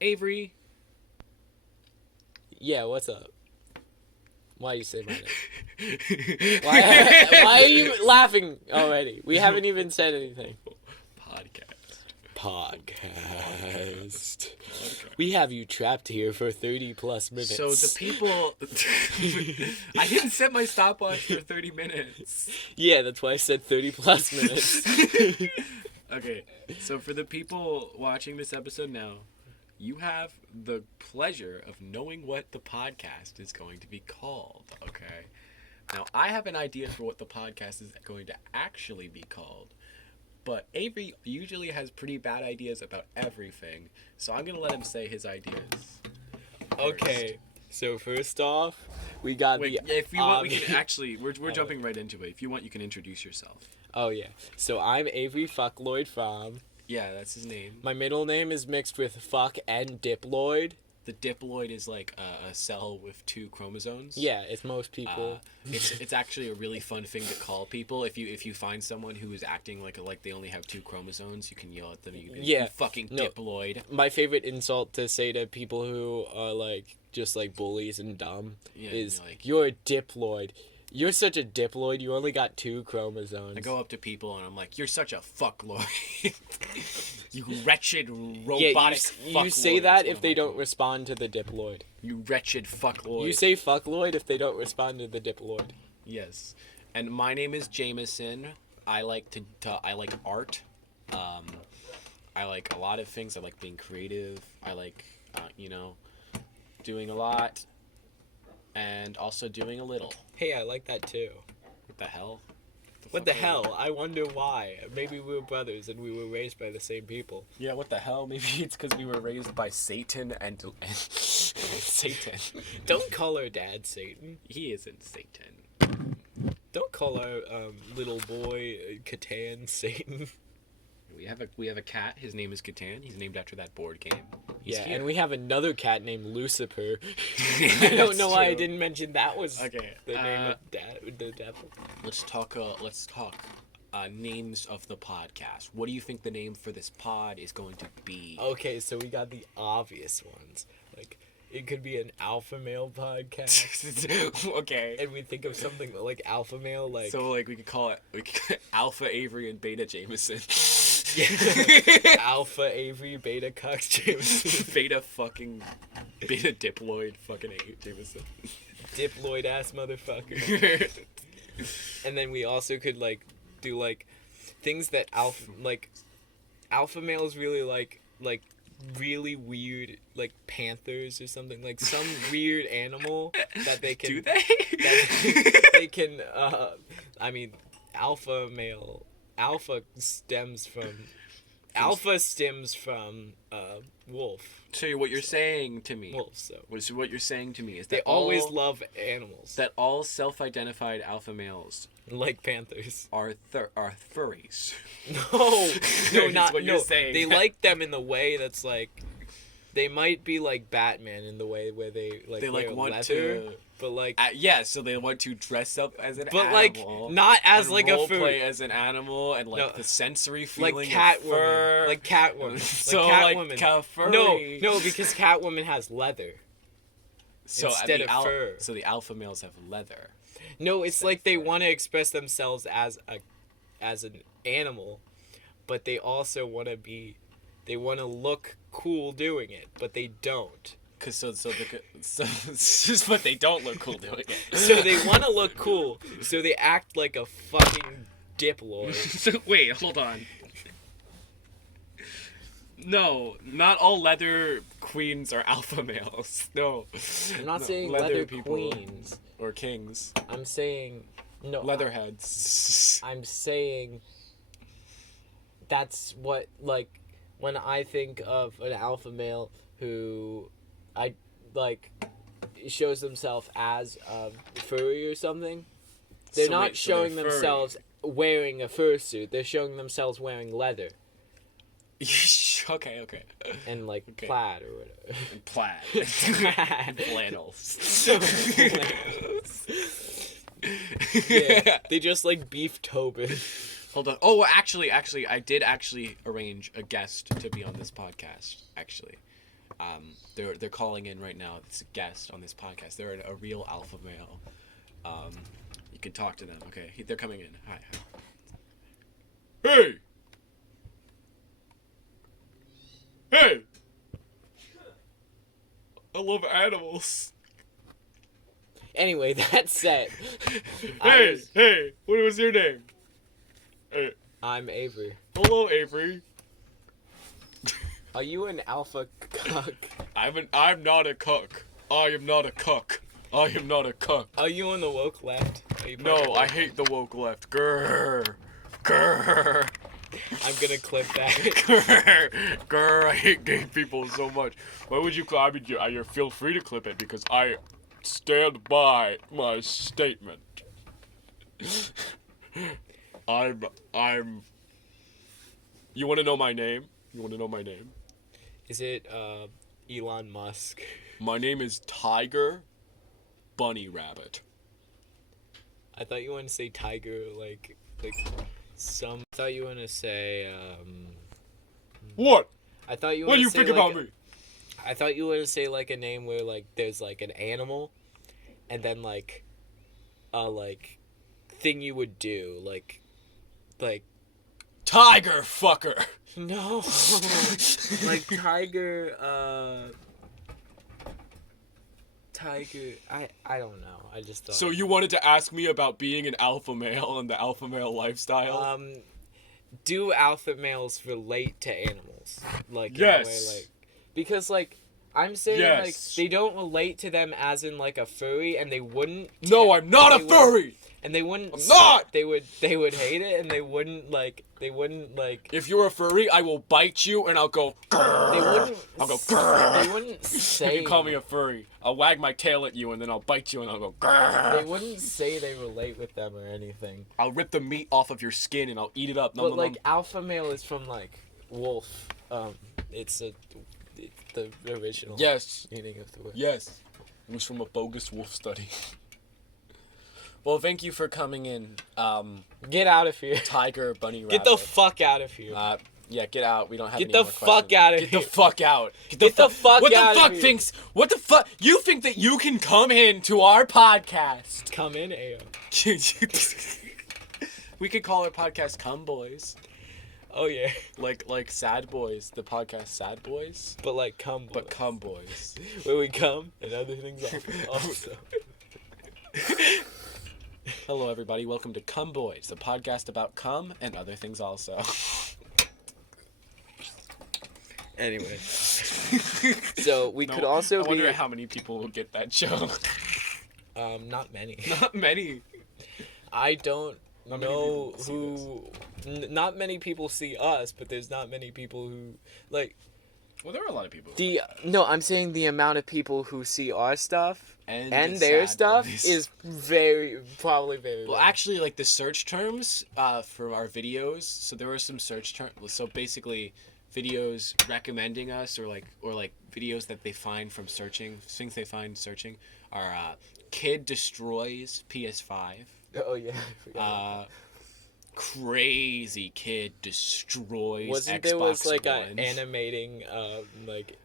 Avery. Yeah, what's up? Why you say my name? Why are you laughing already? We haven't even said anything. Podcast. We have you trapped here for 30 plus minutes. So the people... I didn't set my stopwatch for 30 minutes. Yeah, that's why I said 30 plus minutes. Okay, so for the people watching this episode now, you have the pleasure of knowing what the podcast is going to be called, okay? Now, I have an idea for what the podcast is going to actually be called, but Avery usually has pretty bad ideas about everything, so I'm going to let him say his ideas. Okay, so first off, we got Wait, the... if you want, we can actually... We're jumping right into it. If you want, you can introduce yourself. Oh, yeah. So I'm Avery Fuckloyd Fromm. Yeah, that's his name. My middle name is mixed with fuck and diploid. The diploid is like a cell with 2 chromosomes. Yeah, it's most people. It's actually a really fun thing to call people. If you find someone who is acting like they only have 2 chromosomes, you can yell at them. You fucking diploid. My favorite insult to say to people who are like just like bullies and dumb is you're a diploid. You're such a diploid. You only got 2 chromosomes. I go up to people and I'm like, "You're such a fuckloid. You wretched robotic fuckloid." You say that if they don't respond to the diploid. You wretched fuckloid. You say fuckloid if they don't respond to the diploid. Yes. And my name is Jameson. I like I like art. I like a lot of things. I like being creative. I like doing a lot and also doing a little. Hey, I like that too. What the hell? What the hell? I wonder why. Maybe we were brothers and we were raised by the same people. Yeah, what the hell? Maybe it's because we were raised by Satan and Satan. Don't call our dad Satan. He isn't Satan. Don't call our little boy Catan Satan. We have a cat. His name is Catan. He's named after that board game. He's here. And we have another cat named Lucifer. I don't know why I didn't mention that was the name of the devil. Let's talk names of the podcast. What do you think the name for this pod is going to be? Okay, so we got the obvious ones. Like, it could be an alpha male podcast. Okay. And we think of something like alpha male, like... So, like, we could call it Alpha Avery and Beta Jameson. Alpha Avery, Beta Cox Jameson. Beta diploid fucking Jameson. Diploid ass motherfucker. And then we also could, like, do, like, things that alpha males really like really weird, like panthers or something, like some weird animal that they can... Do they? They can, I mean, alpha stems from wolf. So what you're saying to me... Wolves, so. What you're saying to me is that they always love animals. That all self-identified alpha males... Like panthers. Are furries. No, not... what you're saying. They like them in the way that's like... They might be like Batman in the way where they wear want leather, to... But like... so they want to dress up as an but animal. Like, not as like a fur. Play as an animal and like the sensory feeling like Catwoman. of Like Catwoman. So Catwoman. Like furry. No, because Catwoman has leather. So instead of fur. So the alpha males have leather. No, it's like they want to express themselves as an animal, but they also want to look cool doing it, but they don't. But they don't look cool doing it. So they want to look cool, so they act like a fucking diploid. So wait, hold on. No, not all leather queens are alpha males. No. I'm not saying leather people queens. Or kings. I'm saying... No. Leatherheads. I'm saying... That's what, like... When I think of an alpha male who... shows themselves as furry or something, they're not showing themselves wearing a fursuit. They're showing themselves wearing leather. Okay. And plaid or whatever. And plaid. And flannels. Yeah, they just like beef Tobin. Hold on. Oh, actually, I did actually arrange a guest to be on this podcast. Actually, They're calling in right now. It's a guest on this podcast. They're a real alpha male. You can talk to them. Okay, they're coming in. Hi. Hey. Hey. I love animals. Anyway, that said, Hey, what was your name? Hey. I'm Avery. Hello, Avery. Are you an alpha cuck? I'm not a cuck. I am not a cuck. I am not a cuck. Are you on the woke left? No, I hate the woke left. Grrr. Grrr. I'm gonna clip that. Grrr. Grrr. I hate gay people so much. Why would you clip it? You feel free to clip it because I stand by my statement. I'm. You want to know my name? Is it Elon Musk? My name is Tiger Bunny Rabbit. I thought you wanted to say tiger, like some. I thought you wanted to say What? I thought you. What do you say, think like, about me? I thought you wanted to say like a name where like there's like an animal, and then like thing you would do like Tiger fucker. no like tiger I don't know. I just thought. So you wanted to ask me about being an alpha male and the alpha male lifestyle? Do alpha males relate to animals? Like Yes. in a way, like because like I'm saying Yes. like they don't relate to them as in like a furry, and they wouldn't. No, I'm not a they furry. And they wouldn't. I'm not! They would hate it, and they wouldn't like. If you're a furry, I will bite you and I'll go. Grrr. They wouldn't. I'll go. Grrr. They wouldn't say. You can call me a furry. I'll wag my tail at you and then I'll bite you and I'll go. Grrr. They wouldn't say they relate with them or anything. I'll rip the meat off of your skin and I'll eat it up. But like alpha male is from like wolf. It's the original. Yes. Meaning of the word. Yes. It was from a bogus wolf study. Well, thank you for coming in, Get out of here. Tiger Bunny Rabbit. Get the fuck out of here. Yeah, get out. We don't have Get any the more fuck questions. out of Get here. the fuck out. Get the fuck what out the of fuck here. thinks? What the fuck? You think that you can come in to our podcast? Come in, Ayo. We could call our podcast "Come Boys," Oh yeah. like Sad Boys, the podcast Sad Boys, But like come. but Come Boys. Where we come and other things also. Hello, everybody. Welcome to Come Boys, the podcast about cum and other things also. Anyway. So we could also I wonder be. how many people will get that joke. Not many. Not many. I don't Not many know people see who. Not many people see us, but there's not many people who like. Well, there are a lot of people. No, I'm saying the amount of people who see our stuff And their Sad stuff Boys. is probably very. Well, low. actually, like the search terms for our videos. So there were some search terms. So basically, videos recommending us, or like videos that they find from searching, things they find searching, are kid destroys PS5. Oh yeah. I forgot. Crazy kid destroys Wasn't Xbox there was like One. a animating like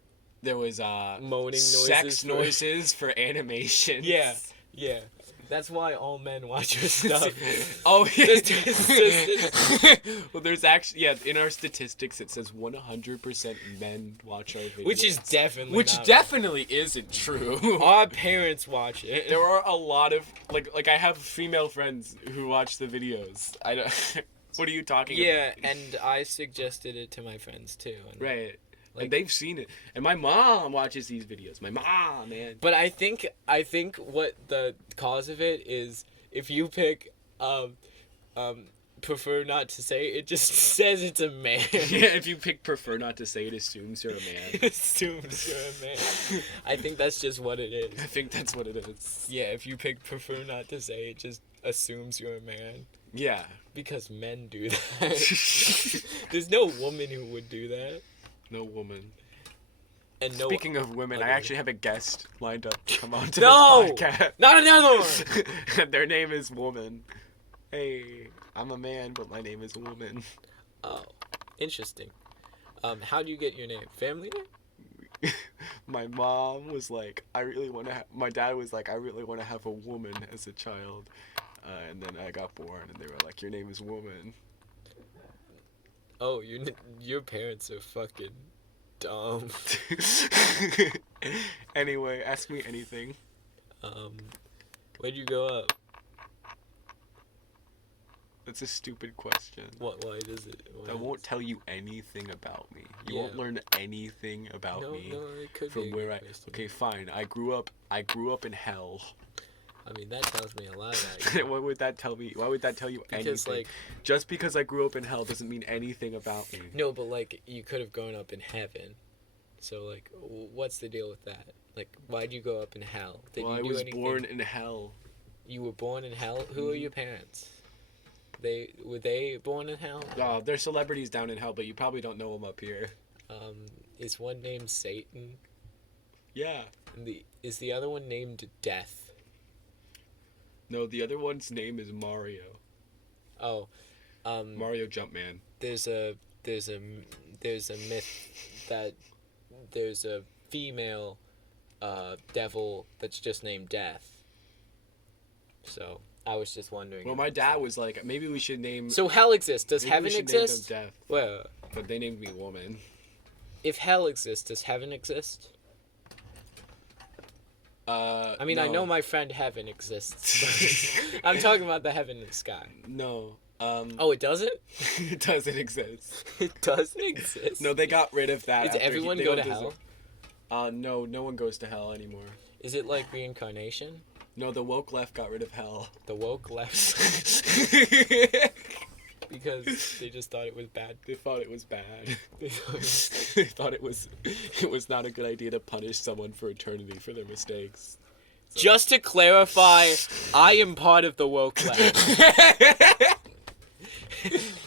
There was moaning noises. sex for- noises for animation. Yeah, yeah. That's why all men watch your stuff. Oh yeah. This- Well, there's actually in our statistics it says 100% men watch our videos, Which is definitely which not- definitely isn't true. Our parents watch it. There are a lot of like I have female friends who watch the videos. I don't. What are you talking about? Yeah, and I suggested it to my friends too. And, Right. Like- And they've seen it. And my mom watches these videos. My mom, man. But I think what the cause of it is if you pick prefer not to say, it just says it's a man. Yeah, if you prefer not to say it, assumes you're a man. It assumes you're a man. I think that's just what it is. I think that's what it is. Yeah, if you pick prefer not to say, it just assumes you're a man. Yeah. Because men do that. There's no woman who would do that. No woman. And no. Speaking of women, I other- actually have a guest lined up to come on to No! this podcast. Not another one! Their name is Woman. Hey, I'm a man, but my name is Woman. Oh, interesting. How do you get your name? Family name? my mom was like, I really want to. My dad was like, I really want to have a woman as a child, and then I got born, and they were like, your name is Woman. Oh, your parents are fucking dumb. Anyway, ask me anything. Where'd you grow up? That's a stupid question. What? Why does it? I won't tell you anything about me. You won't learn anything about me No, it could from be a where good I. question. Okay, fine. I grew up in hell. I mean, that tells me a lot about you. What would that tell me? Why would that tell you Because, anything? like, Just because I grew up in hell doesn't mean anything about me. no, but like, you could have grown up in heaven. So like, what's the deal with that? Like, why'd you grow up in hell? Did Well, you I do was anything? born in hell. You were born in hell. Who are your parents? Were they born in hell? Oh, they're celebrities down in hell, but you probably don't know them up here. Is one named Satan? Yeah. And is the other one named Death? No, the other one's name is Mario. Oh, Mario Jumpman. there's a myth that there's a female devil that's just named Death. So I was just wondering. Well, my dad was like, maybe we should name. So hell exists. Does maybe heaven we should name them exist? Death, Well, but they named me Woman. if hell exists, does heaven exist? I mean, I no. know my friend Heaven exists. But I'm talking about the heaven in the sky. No. Oh, it doesn't? It doesn't exist. It doesn't exist. No, they got rid of that. Does after everyone they go don't to hell? No, no one goes to hell anymore. Is it like reincarnation? No, the woke left got rid of hell. The woke left because they just thought it was bad. They thought it was bad. They thought it was- They thought it was not a good idea to punish someone for eternity for their mistakes. Just to clarify, I am part of the woke left.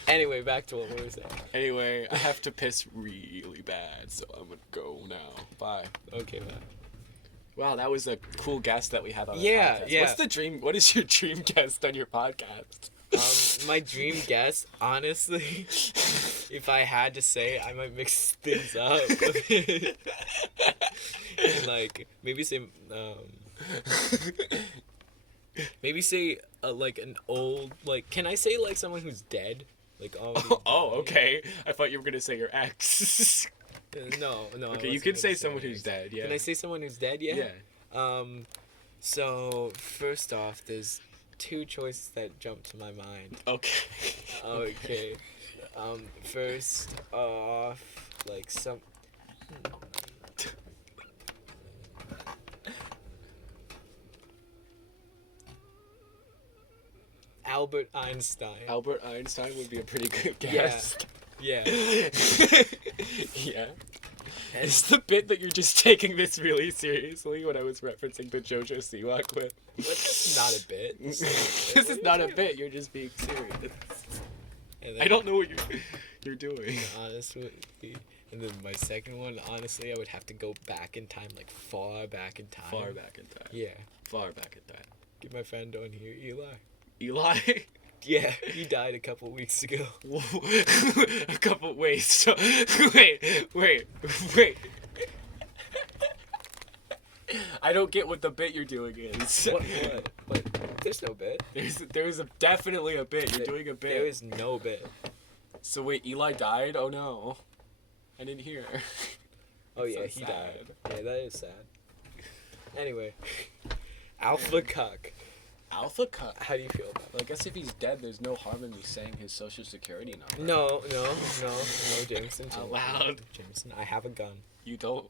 Anyway, back to what we were saying. Anyway, I have to piss really bad, so I'm gonna go now. Bye. Okay, man. Wow, that was a cool guest that we had on our Yeah, podcast. yeah. What is your dream guest on your podcast? My dream guest, honestly, if I had to say, I might mix things up. And like maybe say like an old, like, can I say like someone who's dead, like already Oh, okay. I thought you were gonna say your ex. No, I Okay, you wasn't can gonna say someone who's that. dead. Yeah. Can I say someone who's dead? Yeah. So first off, there's two choices that jump to my mind. Okay. Okay. First off, like some. Albert Einstein. Albert Einstein would be a pretty good guest. Yeah. Yeah. Is the bit that you're just taking this really seriously when I was referencing the JoJo Siwa clip? That's not a bit. This is not a bit, you're just being serious. And then, I don't know what you're doing. honestly, and then my second one, honestly, I would have to go back in time, like far back in time. Far back in time. Yeah. Far back in time. Get my friend on here, Eli. Eli? Yeah, he died a couple weeks ago. A couple, wait, so, wait. I don't get what the bit you're doing is. What? There's no bit. There's definitely a bit. You're doing a bit. There is no bit. So wait, Eli died? Oh no. I didn't hear. Oh yeah, so he sad. died. Yeah, that is sad. Anyway, Alpha Cuck. Alpha Cut. How do you feel about Well, I guess if he's dead, there's no harm in me saying his social security number. that? No, Jameson. Out loud. Jameson, I have a gun. You don't.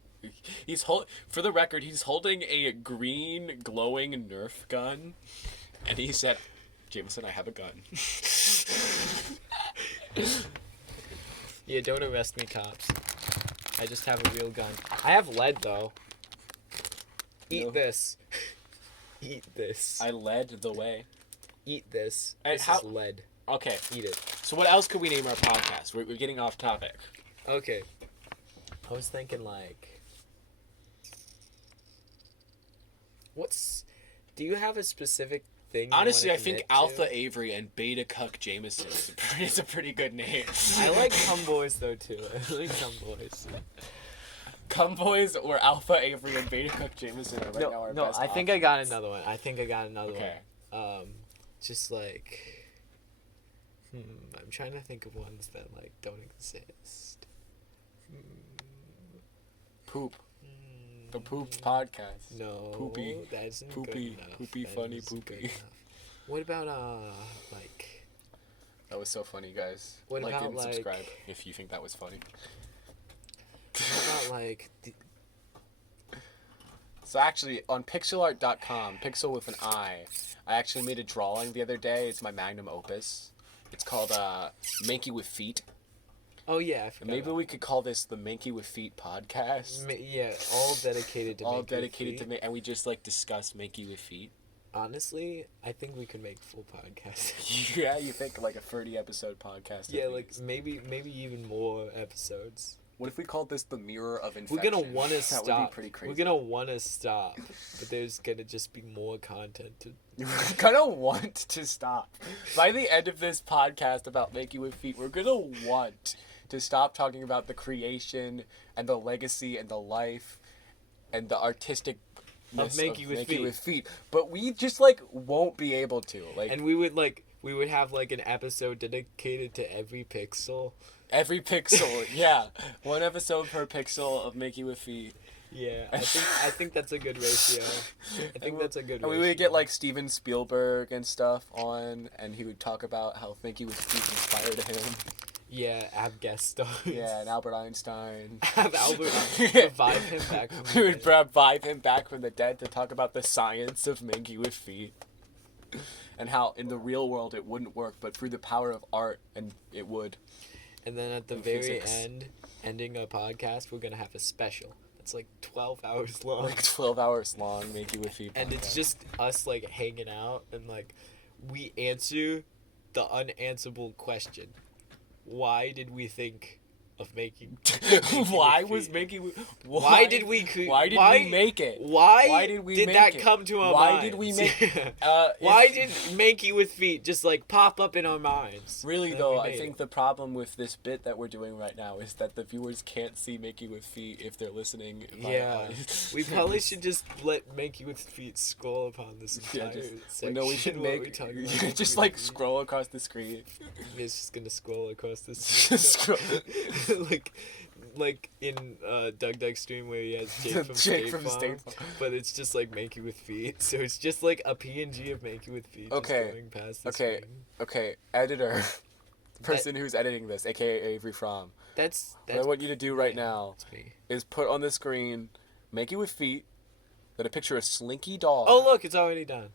For the record, he's holding a green glowing Nerf gun, and he said, "Jameson, I have a gun." Yeah, don't arrest me, cops. I just have a real gun. I have lead though. Eat No. this. Eat this. I led the way. Eat this. And This how- is lead. Okay, Eat it. so what else could we name our podcast? We're getting off topic. Okay. I was thinking like, do you have a specific thing? You Honestly, I wanna think commit to? Alpha Avery and Beta Cuck Jameson is a pretty good name. I like tomboys though too. I like tomboys. Cum Boys or Alpha Avery and Beta Cook Jameson are right now our best I think I got another one. Okay. Just like, I'm trying to think of ones that like don't exist. Poop. The Poop Podcast. No, Poopy. that isn't Poopy. good enough. Poopy, That funny, isn't good poopy. enough. What about like? That was so funny, guys. What like about, and like- subscribe if you think that was funny. What about like? So actually, on pixelart.com, pixel with an I actually made a drawing the other day. It's my magnum opus. It's called Manky with Feet. Oh yeah, I And forgot. maybe we could call this the Manky with Feet podcast. Yeah, all dedicated to All Manky with dedicated to Feet. me, and we just like discuss Manky with Feet. Honestly, I think we could make full podcasts. Yeah, you think like a 30 episode podcast? Yeah, at like least. maybe even more episodes. What if we called this the Mirror of Infection? We're gonna want to That would stop. be pretty crazy. We're gonna want to stop, but there's gonna just be more content to. We're gonna want to stop. By the end of this podcast about Manky with Feet, we're gonna want to stop talking about the creation and the legacy and the life and the artistic Of Manky with Feet. But we just like won't be able to. Like And we would have like an episode dedicated to every pixel. every pixel, yeah. One episode per pixel of Manky with Feet. Yeah, I think that's a good ratio. I think that's a good And ratio. we would get like Steven Spielberg and stuff on, and he would talk about how Manky with Feet inspired him. Yeah, have guest stars. Yeah, and Albert Einstein. Have Albert revive him back from We the would dead. revive him back from the dead to talk about the science of Manky with Feet. And how in the real world it wouldn't work, but through the power of art, and it would. And then at the And very physics. end, ending a podcast, we're gonna have a special. It's like 12 hours long. Like 12 hours long Manky with Feet. And it's podcast. just us like hanging out and like we answer the unanswerable question. Why did we think of making Why with was Feet? Manky with Why did we Why did we make it? Why did we did make that it? come to our Why minds? did we make Why did Manky with Feet just like pop up in our minds? Really And though, we I made think it? the problem with this bit that we're doing right now is that the viewers can't see Manky with Feet if they're listening. via Yeah, audio. we probably should just let Manky with Feet scroll upon this Yeah, entire just, section. no, we should while make we talk about Manky just with like Feet. scroll across the screen. It's just gonna scroll across this. Just scroll. like in Doug Doug stream where he has Jake from, Jake State, from Farm, State Farm. but it's just like Manky with Feet. So it's just like a PNG of Manky with Feet. Okay, Just going past the okay. screen. Okay, editor, the person who's editing this, aka Avery Fromm. That's What I want you to do right yeah, now that's me. is put on the screen Manky with Feet, then a picture of Slinky Dog. Oh look, it's already done.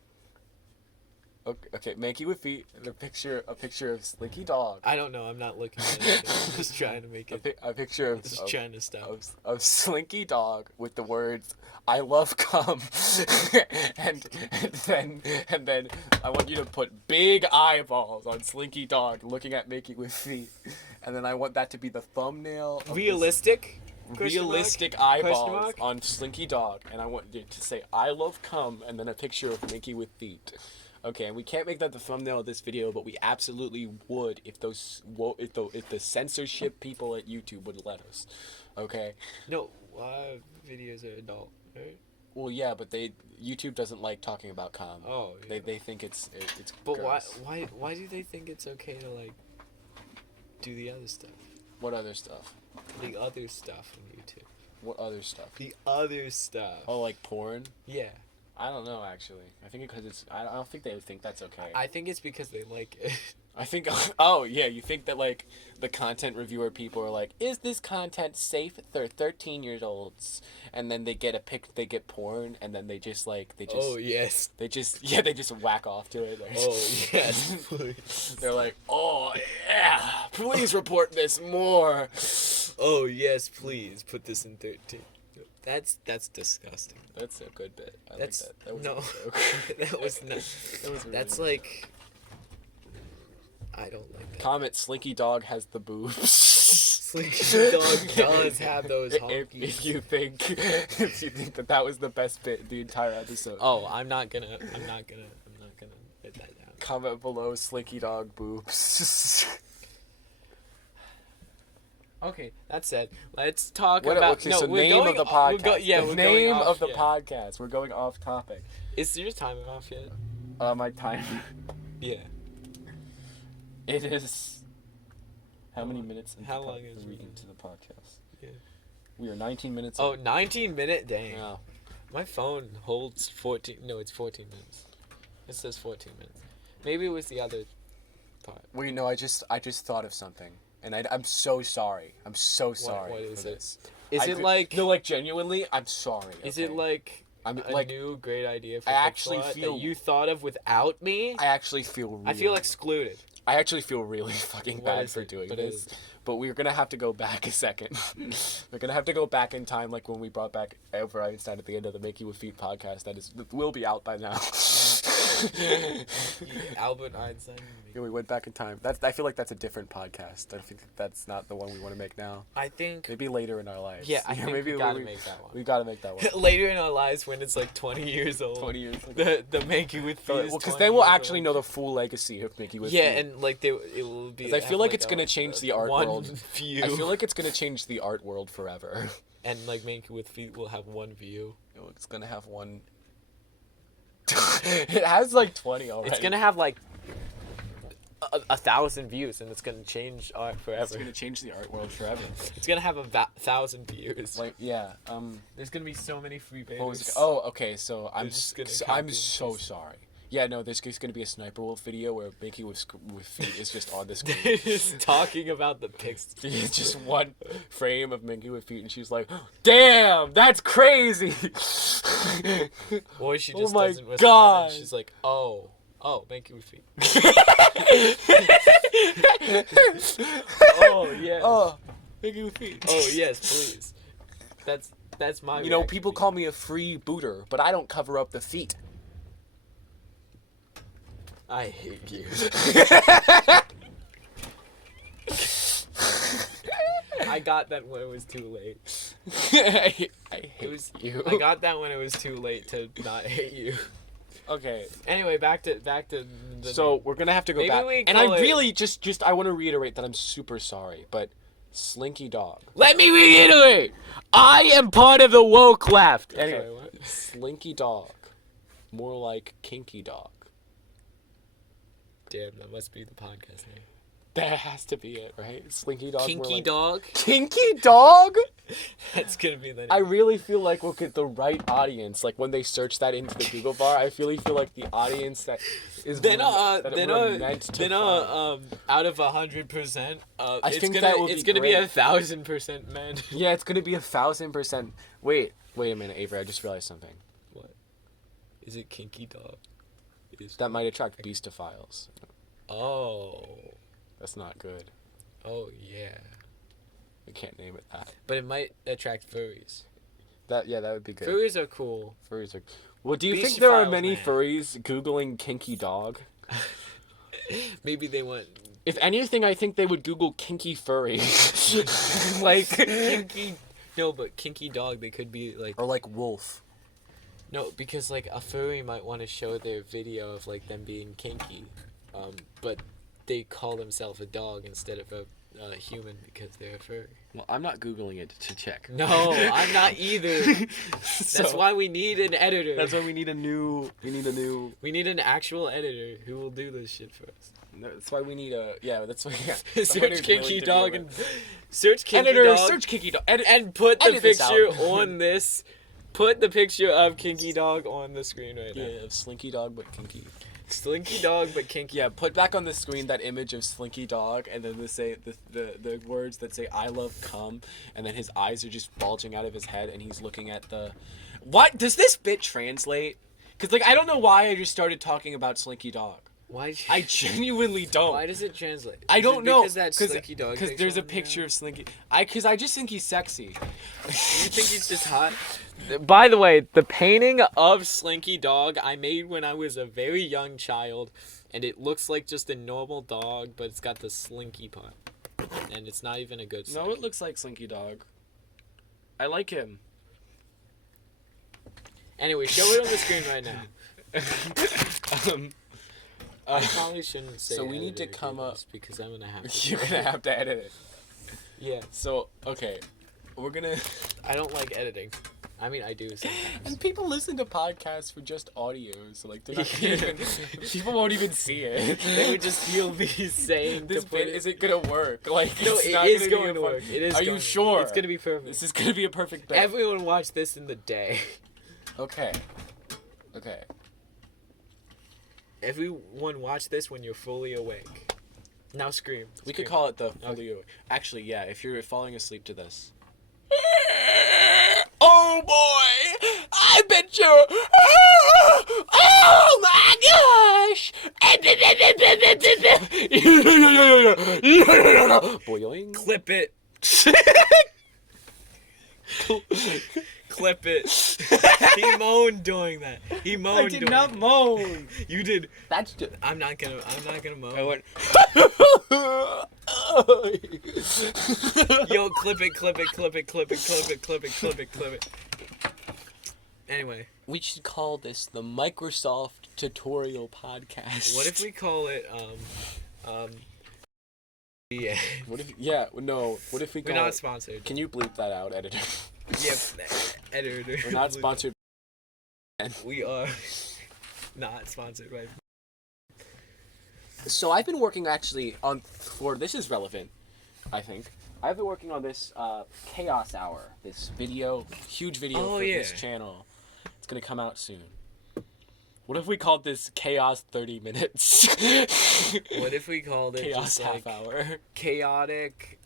Okay, Manky with Feet, and a picture of Slinky Dog. I don't know. I'm not looking at it. I'm just trying to make it. A picture of, Just trying to stop. of Slinky Dog with the words "I love cum," and then I want you to put big eyeballs on Slinky Dog looking at Manky with Feet, and then I want that to be the thumbnail. Of this Realistic. Question mark? realistic Question eyeballs mark? on Slinky Dog, and I want you to say "I love cum" and then a picture of Manky with Feet. Okay, and we can't make that the thumbnail of this video, but we absolutely would if if the censorship people at YouTube would let us. Okay. No, videos are adult, right? Well, yeah, but YouTube doesn't like talking about cum. Oh, yeah. They think it's But gross. why do they think it's okay to like do the other stuff? What other stuff? The other stuff on YouTube. What other stuff? The other stuff. Oh, like porn? Yeah. I don't know actually. I think because it's I don't think they would think that's okay. I think it's because they like it. I think, oh yeah, you think that like the content reviewer people are like, is this content safe for 13 years olds? And then they get they get porn, and then they just Oh yes. they just whack off to it. Like, Oh yes. Please. they're like, oh yeah, please report this more. Oh yes, please put this in 13. That's disgusting. That's a good bit. I That's like that. That was no. a good joke. That was not. That was really That's good. like. I don't like that. Comment Slinky Dog has the boobs. Slinky Dog does have those if honkies. you think that was the best bit in the entire episode. Oh, I'm not gonna hit that down. Comment below Slinky Dog boobs. Okay, that said, let's talk What, about. okay, No, so we're name going, of the podcast. We're the the going name off, of the yeah. podcast. We're going off topic. Is your timer off yet? My time. Yeah. It is. How many minutes? How long is we it? into the podcast? Yeah. We are 19 minutes. Oh, in. 19-minute? Dang. Yeah. My phone holds 14. No, it's 14 minutes. It says 14 minutes. Maybe it was the other part. Well, you know, I just thought of something, and I'm so sorry. I'm so sorry. What is for it? this. Is I it could- like? No, like genuinely, I'm sorry. Is okay? it like I'm a like new great idea for I actually Pixel Art feel- that you thought of without me? I actually feel. Really, I feel excluded. I actually feel really fucking What bad is for it? doing What this. is it? But we're gonna have to go back a second. We're gonna have to go back in time, like when we brought back Albert Einstein at the end of the Make You with Feet podcast. That will be out by now. Albert Einstein. Yeah, we went back in time. I feel like that's a different podcast. I think that's not the one we want to make now. I think. Maybe later in our lives. Yeah, I think maybe we gotta make that one. We gotta make that one. Later in our lives, when it's like 20 years old. 20 years ago. The Make You with Feet. Well, because then we'll actually know the full legacy of Mickey with Yeah, Feet. and like it will be. 'Cause I feel have, like it's a- gonna change the art one world. View. I feel like it's gonna change the art world forever. And like Make You with Feet will have one view. It's gonna have one. It has like 20 already. It's gonna have like 1,000 views, and it's gonna change art It's forever. gonna change the art world forever. It's gonna have 1,000 views. Like yeah. There's gonna be so many free What was it? banners. Oh, okay. So They're just gonna I'm copy so and paste. sorry. Yeah, no. There's gonna be a Sniper Wolf video where Mickey with feet is just on the screen. They're just talking about the pics. It's just one frame of Mickey with feet, and she's like, "Damn, that's crazy." Or she Oh just my doesn't respond. God. And she's like, oh, Make You with Feet. Oh yes. Oh, Mickey with feet. Oh yes, please. That's my. You know, reaction people to call me a free booter, but I don't cover up the feet. I hate you. I got that when it was too late. I hate It was you. I got that when it was too late to not hate you. Okay, Anyway, back to the. so we're gonna have to go Maybe back, we and call I it- really just I want to reiterate that I'm super sorry, but Slinky Dog. Let me reiterate. I am part of the woke left. Anyway, Sorry, what? Slinky Dog, more like Kinky Dog. Damn, that must be the podcast name. That has to be it, right? Slinky Dog. more Kinky like... Dog. Kinky Dog. That's gonna be the name. I really feel like we'll get the right audience. Like when they search that into the Google bar, I really feel like the audience that is Then that we're meant to find. out of 100%, it's think gonna that would it's be gonna be great. 1,000% men. Yeah, it's gonna be 1,000%. Wait a minute, Avery. I just realized something. What? Is it Kinky Dog? Is That might attract beastophiles. Oh. That's not good. Oh yeah. I can't name it that. But it might attract furries. That would be good. Furries are cool. Furries are. Well, do you think there are Beastophiles, many man. furries googling kinky dog? Maybe they want If anything, I think they would Google kinky furry. Like kinky. No, but kinky dog. They could be like or like wolf. no, because like a furry might want to show their video of like them being kinky, but they call themselves a dog instead of a human because they're a furry. Well, I'm not googling it to check. No, I'm not either. That's why we need an editor. That's why we need a new. We need an actual editor who will do this shit for us. That's why we need a. Yeah, that's why. Yeah. Someone Search who's kinky willing to dog do and it. search kinky Editor, dog search kinky dog. and put the edit this picture out. on this. Put the picture of kinky dog on the screen right now. Yeah, Slinky Dog but kinky. Slinky dog, but kinky. Yeah, put back on the screen that image of Slinky Dog, and then the words that say "I love cum," and then his eyes are just bulging out of his head, and he's looking at the. What does this bit translate? Because like I don't know why I just started talking about Slinky Dog. Why? I genuinely don't. Why does it translate? I Is don't it know because that Slinky dog. because there's a picture of Slinky. I just think he's sexy. You think he's just hot? By the way, the painting of Slinky Dog I made when I was a very young child, and it looks like just a normal dog, but it's got the slinky part, and it's not even a good. No, Slinky. it looks like Slinky Dog. I like him. Anyway, show it on the screen right now. I probably shouldn't say. so we need to editor come do up- this because I'm gonna have to. You're gonna have to edit it. Yeah. So, okay. We're gonna... I don't like editing. I mean, I do sometimes. And people listen to podcasts for just audio, so like they're not gonna even, people won't even see it. They would just feel me saying This to put bit it. isn't gonna work. Like No, it's it not is gonna be going a to fun- work. It is. Are you going to- sure? It's gonna be perfect. This is gonna be a perfect bit. Everyone watch this in the day. Okay. Okay. Everyone watch this when you're fully awake. Now scream. We could Scream. call it the fully. Actually, yeah. If you're falling asleep to this. Oh boy! I bet you. Oh my gosh! Boing. Clip it. Clip it. He moaned doing that. He moaned. I did doing not it. moan. You did. That's just. I'm not gonna moan. I went. Yo, clip it. Anyway, We should call this the Microsoft Tutorial Podcast. what if we call it yeah. What if? Yeah. No. What if we We're call not it? sponsored. Can you bleep that out, editor? Yep. Editor. We're not sponsored. We are not sponsored by. So I've been working actually on this is relevant, I think. I've been working on this Chaos Hour, this huge video for this channel. It's gonna come out soon. What if we called this Chaos 30 Minutes? What if we called it Chaos just Half like Hour? chaotic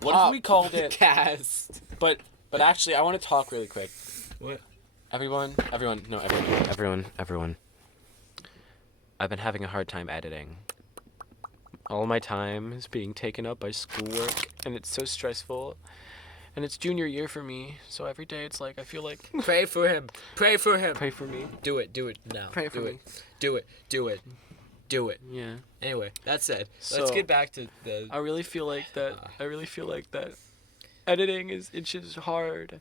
What if we called it? cast? But actually, I want to talk really quick. What? Everyone. I've been having a hard time editing. All my time is being taken up by schoolwork, and it's so stressful. And it's junior year for me, so every day it's like I feel like Pray for him. Pray for him. pray for me. Do it now. Pray for do me. it. Do it. Yeah. Anyway, that said, So- let's get back to the. I really feel like that. Editing is just hard,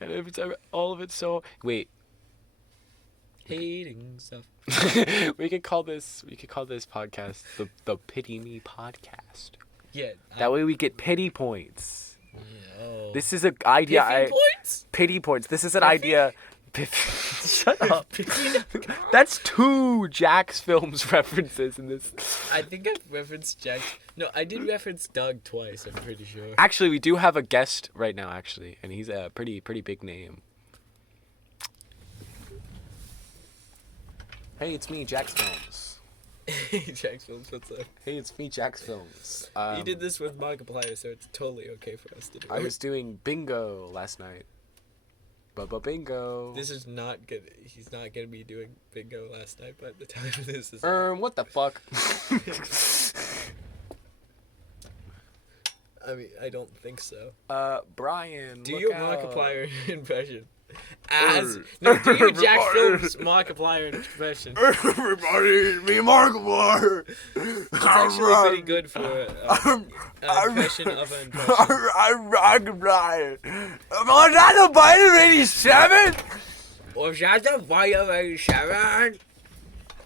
and if it's all of it so. Wait. Hating stuff. we could call this podcast the Pity Me Podcast. Yeah. That way we get pity points. Oh. This is an idea. points? Pity points. This is an idea. Shut up. That's 2 Jax Films references in this. I think I've referenced Jack. No, I did reference Doug twice. I'm pretty sure. Actually, we do have a guest right now. Actually, and he's a pretty big name. Hey, it's me, Jax Films. Jack Films, what's up? Hey, it's me, Jax Films. You did this with Markiplier, so it's totally okay for us to do it. I was doing bingo last night. Bingo. This is not good. He's not gonna be doing bingo last night, but the time this is. What the fuck? I mean, I don't think so. Brian. Do look your out. Markiplier impression. Do your Jack Films Markiplier impression. Everybody, me Markiplier. It's actually pretty good for an impression of an impression. I'm Markiplier. Was that the bite of 87? Was that the bite of 87?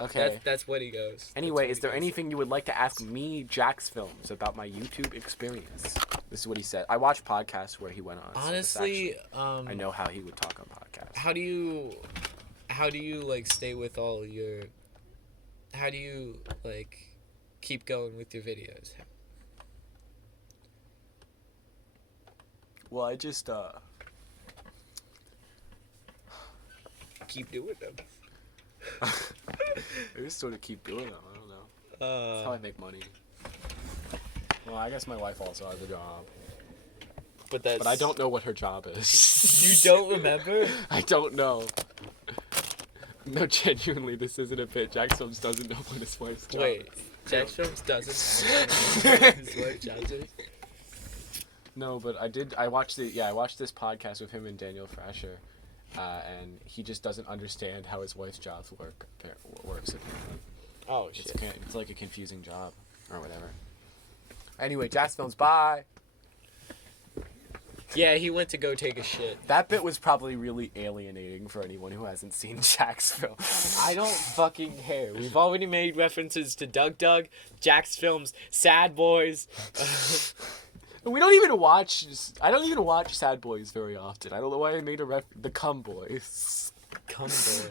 Okay. That's what he goes. Anyway, That's is there what he goes. anything you would like to ask me, Jax Films, about my YouTube experience? This is what he said. I watch podcasts where he went on. so this Honestly, actually- I know how he would talk on podcasts. how do you like stay with all your? How do you like keep going with your videos? Well, I just Keep doing them. I just sort of keep doing them. I don't know. That's how I make money. Well, I guess my wife also has a job, But that's. but I don't know what her job is. You don't remember? I don't know. No, genuinely, this isn't a bit. Jax Films doesn't know what his wife's job Wait, is. Jack Films doesn't know his wife jobs is? No, but I did. I watched it. Yeah, I watched this podcast with him and Daniel Frasher, and he just doesn't understand how his wife's job works. Oh It's like a confusing job or whatever. Anyway, Jax Films. Bye. Yeah, he went to go take a shit. That bit was probably really alienating for anyone who hasn't seen Jack's film. I don't fucking care. We've already made references to Doug, Jack's films, Sad Boys. We don't even watch. I don't even watch Sad Boys very often. I don't know why I made the Cum Boys. Cum Boys.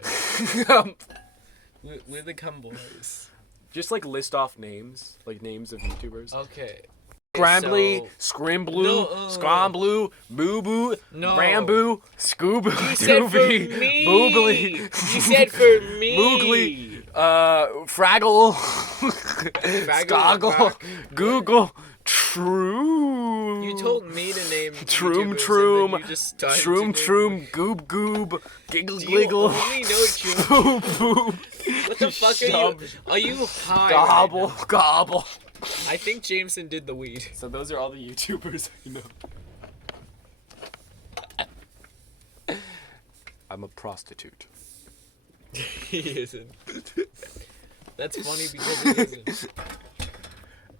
We're the Cum Boys. Just like list off names, like names of YouTubers. Okay. Scrambly, So- Scrimblue, No, Scromblue, Boo Boo, No. Ramboo, Scoob, You said for Doobie, me. Boobly, You said for me. Moogly, Fraggle, Skoggle, Rock. Google, True. You told me to name Troom YouTubers, Troom, and then you just started to Troom name Troom, Goob Goob, Giggle Do you Gliggle, only know Troom? Boop Boop, What the fuck are you? Shove, Are you high? right Gobble now? Gobble. I think Jameson did the weed. So those are all the YouTubers I know. I'm a prostitute. He isn't. That's funny because he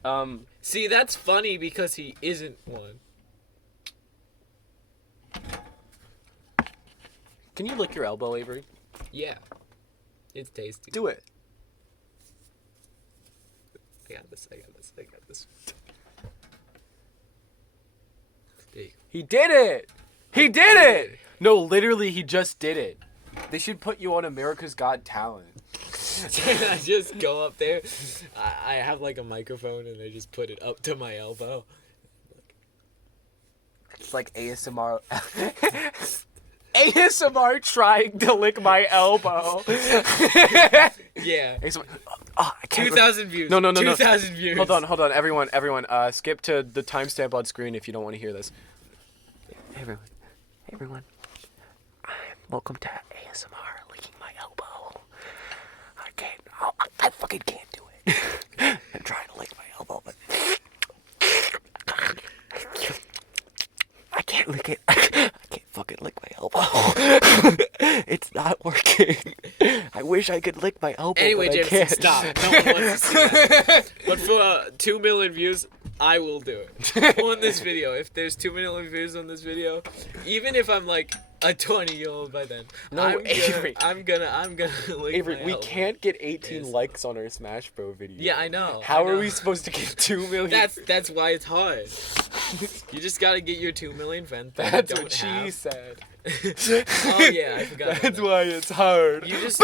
isn't. See, that's funny because he isn't one. Can you lick your elbow, Avery? Yeah. It's tasty. Do it. I got this. There you go. He did it! He did it! No, literally, he just did it. They should put you on America's Got Talent. I just go up there. I have like a microphone and I just put it up to my elbow. It's like ASMR. ASMR trying to lick my elbow. Yeah. ASMR. Oh, I can't 2,000 views. No. 2,000 views. Hold on, everyone, skip to the timestamp on screen if you don't want to hear this. Hey everyone, welcome to ASMR licking my elbow. I fucking can't do it. I'm trying to lick my elbow, but I can't lick it. I can't fucking lick my elbow. It's not working. I wish I could lick my elbow, Anyway, but I Jameson, can't. stop. No one wants to see that. But for 2 million views, I will do it. On this video. If there's 2 million views on this video, even if I'm like a 20-year-old by then, No, Avery. I'm gonna lick Avery, my we elbow. can't get 18 Yes. likes on our Smash Bro video. Yeah, I know. How I are know. we supposed to get 2 million? That's why it's hard. You just gotta get your 2 million friends. That That's you what don't she have. said. Oh yeah, I forgot. about That's that. why it's hard. You just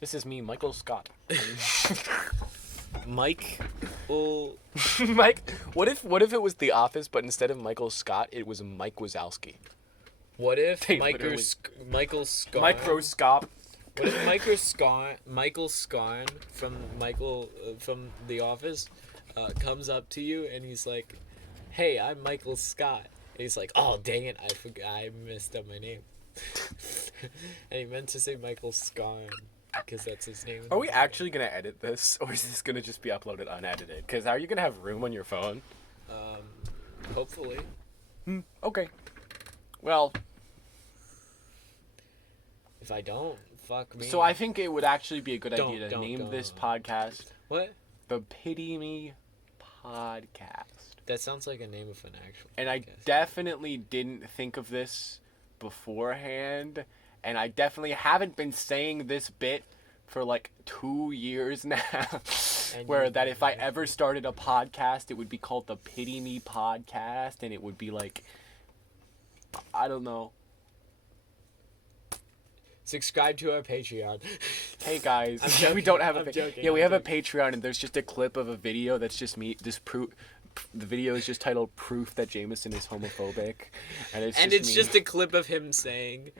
This is me, Michael Scott. Mike. Oh, Mike, what if it was The Office, but instead of Michael Scott, it was Mike Wazowski? what if They Michael literally- Michael Scott? Microscope. What if Michael Scarn from from The Office comes up to you and he's like, "Hey, I'm Michael Scott." And he's like, "Oh, dang it, I messed up my name." And he meant to say Michael Scarn because that's his name. Are we actually gonna edit this, or is this gonna just be uploaded unedited? Because are you gonna have room on your phone? Hopefully. Okay. Well, If I don't, fuck me. so I think it would actually be a good idea to Don't, name this don't. podcast What? the Pity Me Podcast. That sounds like a name of an actual. And I podcast. definitely didn't think of this beforehand, and I definitely haven't been saying this bit for like 2 years now. And Where you- that if I ever started a podcast, it would be called the Pity Me Podcast, and it would be like, I don't know. Subscribe to our Patreon. Hey guys, I'm joking, we don't have a I'm joking, yeah, we I'm have a Patreon, and there's just a clip of a video that's just me. The video is just titled "Proof that Jameson is homophobic," and it's And just it's me. just a clip of him saying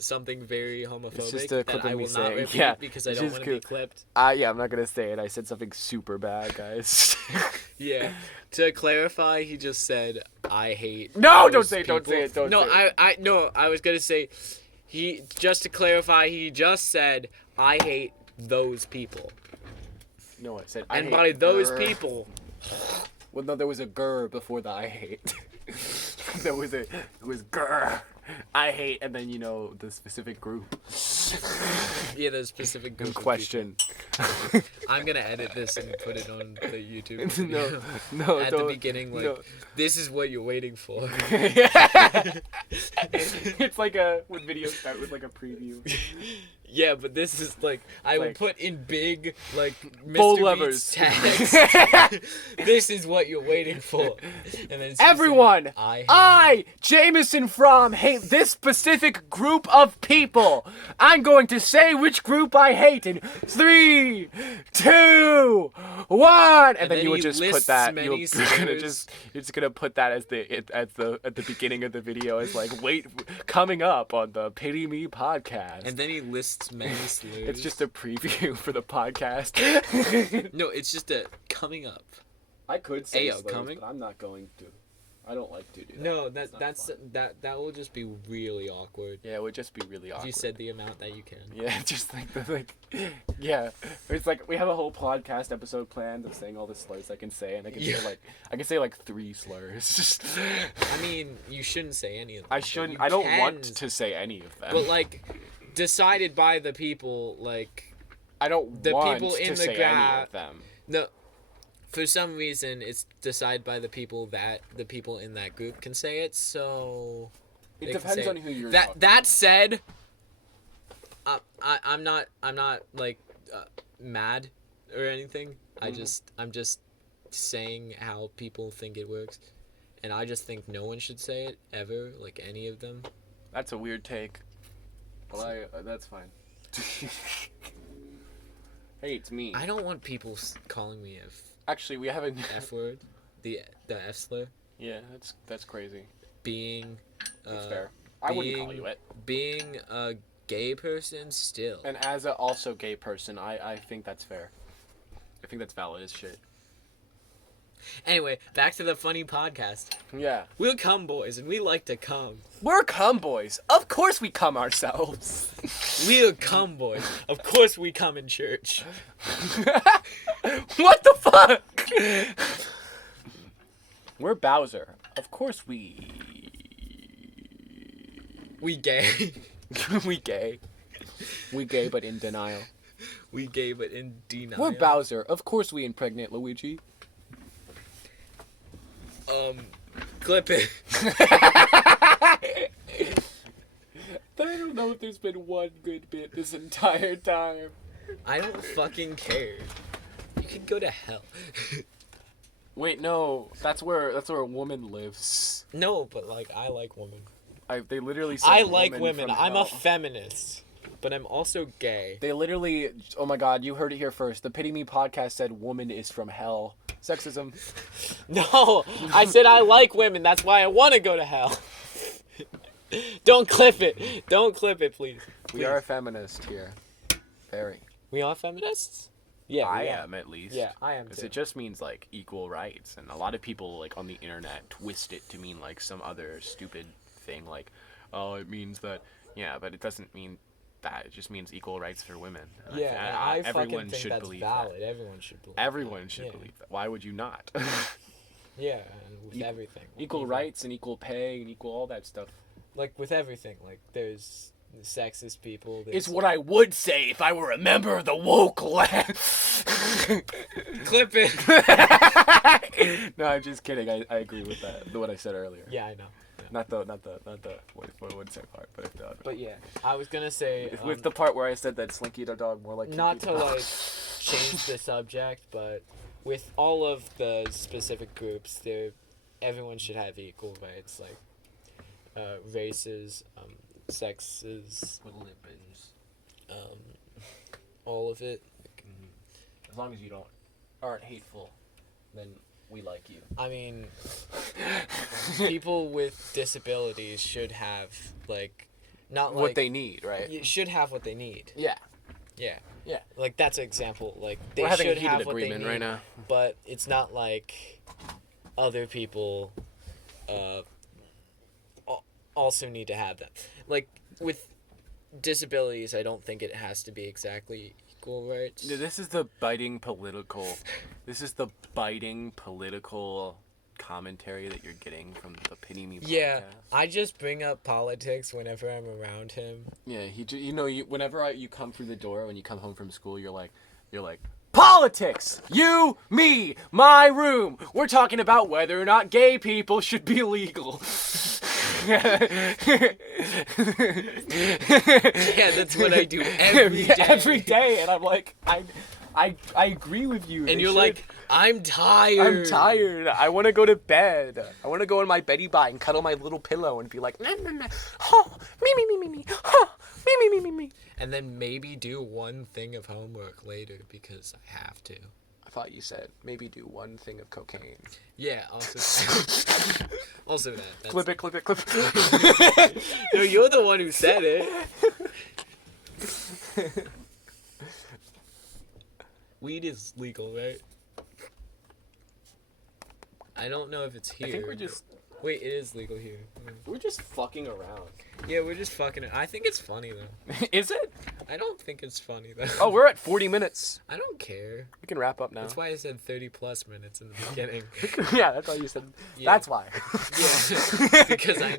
something very homophobic It's just a clip that I of me will not saying, repeat yeah, because I it's don't just want to be good. clipped. Yeah, I'm not gonna say it. I said something super bad, guys. Yeah. To clarify, he just said, "I hate." No, those don't say it, don't people." say it, don't no, say No, I was gonna say, he just to clarify, he just said, "I hate those people," No, I said. and I by hate those grr. people, Well, no, there was a grr before the I hate. It was grr. I hate, and then the specific group yeah, the specific group in of people. question. I'm gonna edit this and put it on the YouTube video. no, At the don't. beginning, like, no. this is what you're waiting for. It's like a when videos start with like a preview. Yeah, but this is like I will Like- put in big like Bold Mr. levers. Beats text. This is what you're waiting for. And then it's just Everyone, saying, I, Jameson Fromm, hate this specific group of people. I'm going to say which group I hate in 3, 2, 1, and then then you would he just put lists that. many You're slurs. just gonna put that as at the beginning of the video as like wait coming up on the Pity Me podcast. and then he lists many slurs. it's just a preview for the podcast. no, it's just a coming up. I could say slurs, coming. but I'm not going to. I don't like to do that. No, It's not that's fun. that will just be really awkward. Yeah, it would just be really If awkward. you said the amount that you can. Yeah, just yeah. It's like we have a whole podcast episode planned of saying all the slurs I can say, and I can say like 3 slurs. Just I mean, you shouldn't say any of them. I but shouldn't. you I don't can want to say any of them. But like, decided by the people. Like, I don't the want people to in the say any of them. no, for some reason, it's decided by the people that the people in that group can say it. So It they can depends say on who you're. That talking that said, I'm not like mad or anything. Mm-hmm. I'm just saying how people think it works, and I just think no one should say it ever, like any of them. That's a weird take. Well, that's fine. Hey, it's me. I don't want people calling me Actually, we haven't. F word, the F slur, Yeah, that's crazy. being. That's fair. I wouldn't call being- you it. Being a gay person still. And as a also gay person, I think that's fair. I think that's valid as shit. Anyway, back to the funny podcast. Yeah. We're cum boys, and we like to cum. We're cum boys. Of course we cum ourselves. We're cum boys. Of course we come in church. What the fuck? We're Bowser. Of course we gay. we gay. We gay but in denial. We gay, but in denial. We're Bowser. Of course we impregnate Luigi. Clip it. I don't know if there's been one good bit this entire time. I don't fucking care. You can go to hell. Wait, no. That's where a woman lives. No, but like, I like women. They literally said I like woman women. from I'm hell. a feminist, but I'm also gay. They literally, oh my god, you heard it here first. The Pity Me podcast said woman is from hell. Sexism. No, I said I like women. That's why I want to go to hell. Don't clip it. Don't clip it, please. We are a feminist here. Very. We are feminists? Yeah, I we are. am, at least. Yeah, I am Because too. it just means, like, equal rights. And a lot of people, like, on the internet twist it to mean, like, some other stupid thing. Like, oh, it means that, yeah, but it doesn't mean that. It just means equal rights for women. And Yeah, and I everyone fucking think should that's believe valid. that. Everyone should believe Everyone that. should Yeah. believe that. Why would you not? Yeah, and with everything. Equal Even- rights and equal pay and equal all that stuff. Like, with everything. Like, there's sexist people. Is There's... what I would say if I were a member of the woke left. Clip it! No, I'm just kidding. I agree with that. What I said earlier. Yeah, I know. Yeah. Not the what I would say part, but But yeah, I was gonna say... with the part where I said that Slinky the dog more like not Kinky to, the dog. like, change the subject, but with all of the specific groups, everyone should have equal rights. Like, races, sexes, religions. all of it. As long as you aren't hateful, then we like you. I mean, people with disabilities should have, like, not like... What they need, right? You should have what they need. Yeah. Yeah. Yeah. Like, that's an example. Like, they We're having a should heated have what they agreement need, right now. but it's not like other people also need to have them. Like, with disabilities, I don't think it has to be exactly equal rights. This is the biting political commentary that you're getting from the Pity Me podcast. Yeah, I just bring up politics whenever I'm around him. Yeah, whenever you come through the door when you come home from school, you're like, You're like, politics! You, me, my room! We're talking about whether or not gay people should be legal. Yeah, that's what I do every day. Every day, and I'm like, I agree with you. And They you're should. like, I'm tired. I'm tired. I want to go to bed. I want to go in my beddy bot and cuddle my little pillow and be like, nah, nah, nah. Oh, me, oh, me. And then maybe do one thing of homework later because I have to. I thought you said maybe do one thing of cocaine. Yeah, also that. Also that. That's... Clip it. No, you're the one who said it. Weed is legal, right? I don't know if it's here. I think we're just Wait, it is legal here. fucking around. Yeah, we're just fucking. I think it's funny though. Is it? I don't think it's funny though. Oh, we're at 40 minutes. I don't care. We can wrap up now. That's why I said 30 plus minutes in the beginning. Yeah, that's why you said. Yeah. That's why. Yeah, because I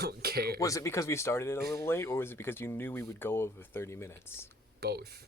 don't care. Was it because we started it a little late, or was it because you knew we would go over 30 minutes? Both?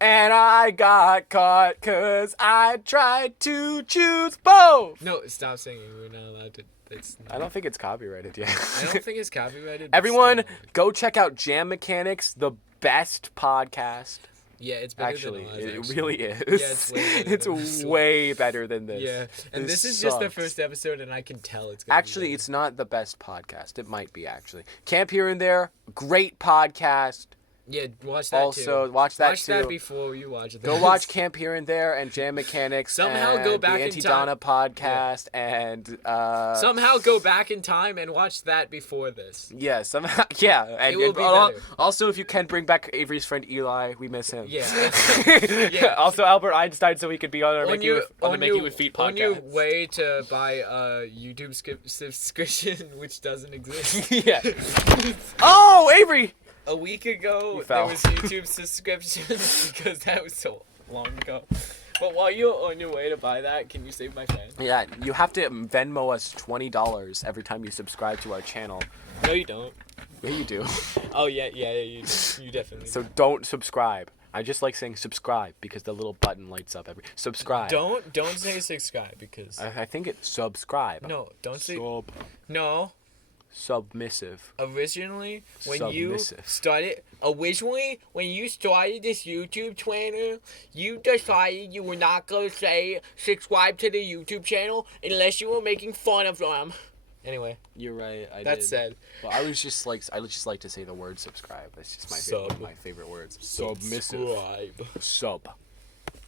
And I got caught 'cause I tried to choose both. No, stop singing. We're not allowed to. It's not, I don't think it's copyrighted yet. I don't think it's copyrighted. but Everyone, still. go check out Jam Mechanics, the best podcast. Yeah, it's better Actually, than ours, it actually. really is. it's way better It's than this one. way better than this. Yeah, and this is just the sucks. first episode, and I can tell it's gonna Actually, be it's not the best podcast. It might be, actually. Camp Here and There, great podcast. yeah. Watch that Also, too. watch that Watch that too. before you watch this. Go watch Camp Here and There and Jam Mechanics. Somehow and go back the in Auntie time. Donna podcast and Somehow go back in time and watch that before this. yeah, somehow yeah. And, It will and be al- better. also, if you can bring back Avery's friend Eli, we miss him. Yeah. Yeah. Also, Albert Einstein, so he could be on our Make You With Feet podcast. on your way to buy a YouTube subscription, which doesn't exist. Yeah. Oh, Avery. A week ago, You there fell. was YouTube subscriptions because that was so long ago. But while you're on your way to buy that, can you save my friend? Yeah, you have to Venmo us $20 every time you subscribe to our channel. No, you don't. Yeah, you do. Oh yeah, you definitely. So don't subscribe. I just like saying subscribe because the little button lights up every. Subscribe. don't say subscribe because I think it's subscribe. no, don't say Sub. no. Submissive. Originally, when Submissive. you started this YouTube channel, you decided you were not gonna say subscribe to the YouTube channel unless you were making fun of them. Anyway, You're right. I that's said. Well, I just like to say the word subscribe. That's just one of my favorite words. Submissive. Subscribe. Sub.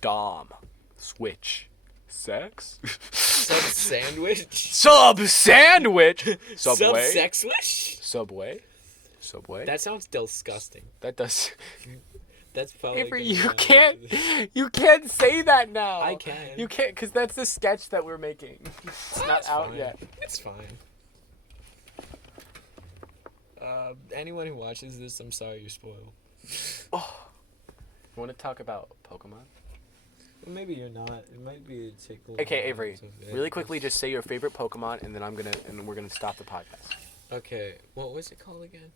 Dom. Switch. Sex. Sub sandwich. Sub sandwich. Subway. Sub sexlish. Subway. Subway. That sounds disgusting. That does. That's probably. Avery, gonna you sound can't. good. You can't say that now. I can. You can't, cause that's the sketch that we're making. It's not It's out fine. yet. It's fine. Anyone who watches this, I'm sorry you're spoiled. You want to talk about Pokemon? Well, maybe you're not. It might be a tickle. Okay, Avery. Really quickly, just say your favorite Pokemon, and then we're gonna stop the podcast. Okay, what was it called again?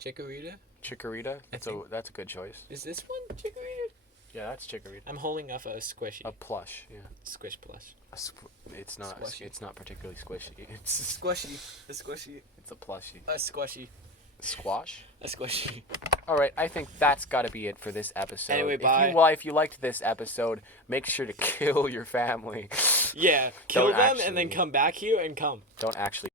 Chikorita? Chikorita. That's a good choice. Is this one Chikorita? Yeah, that's Chikorita. I'm holding up a squishy. A plush. Yeah. Squish plush. It's not. Squishy. It's not particularly squishy. It's Squishy. A squishy. it's a plushie. A squishy. Squash. A squishy. All right, I think that's got to be it for this episode. Anyway, If bye. if you liked this episode, make sure to kill your family. Yeah, kill Don't them and then actually- come back here and come. Don't actually